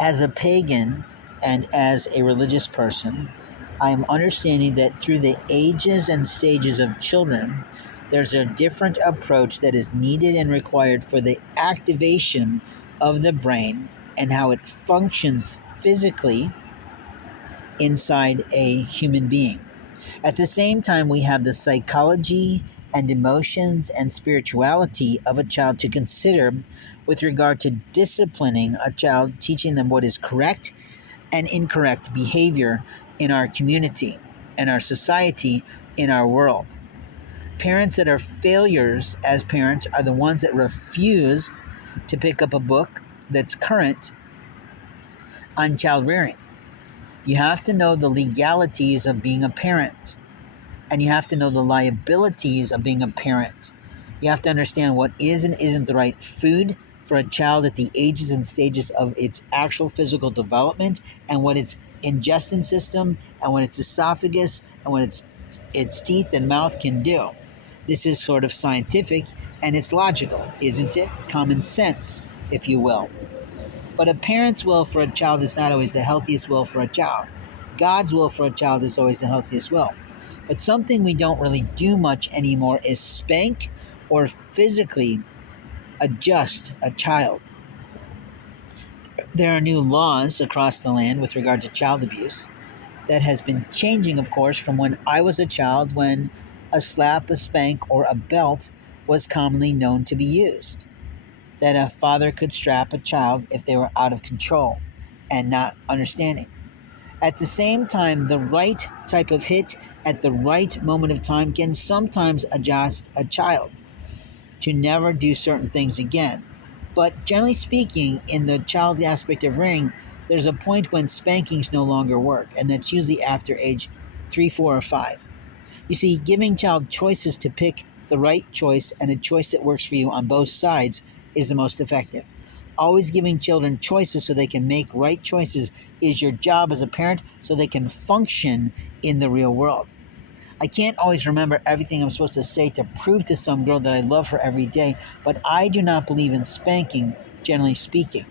As a pagan and as a religious person, I am understanding that through the ages and stages of children, there's a different approach that is needed and required for the activation of the brain and how it functions physically inside a human being. At the same time, we have the psychology and emotions and spirituality of a child to consider with regard to disciplining a child, teaching them what is correct and incorrect behavior in our community, in our society, in our world. Parents that are failures as parents are the ones that refuse to pick up a book that's current on child rearing. You have to know the legalities of being a parent, and you have to know the liabilities of being a parent. You have to understand what is and isn't the right food for a child at the ages and stages of its actual physical development, and what its ingestion system and what its esophagus and what its teeth and mouth can do. This is sort of scientific and it's logical, isn't it? Common sense, if you will. But a parent's will for a child is not always the healthiest will for a child. God's will for a child is always the healthiest will. But something we don't really do much anymore is spank or physically adjust a child. There are new laws across the land with regard to child abuse that has been changing, of course, from when I was a child, when a slap, a spank, or a belt was commonly known to be used. That a father could strap a child if they were out of control and not understanding. At the same time, the right type of hit at the right moment of time can sometimes adjust a child to never do certain things again. But generally speaking, in the child aspect of rearing, there's a point when spankings no longer work, and that's usually after age 3, 4, or 5. You see, giving child choices to pick the right choice and a choice that works for you on both sides is the most effective. Always giving children choices so they can make right choices is your job as a parent so they can function in the real world. I can't always remember everything I'm supposed to say to prove to some girl that I love her every day, but I do not believe in spanking, generally speaking.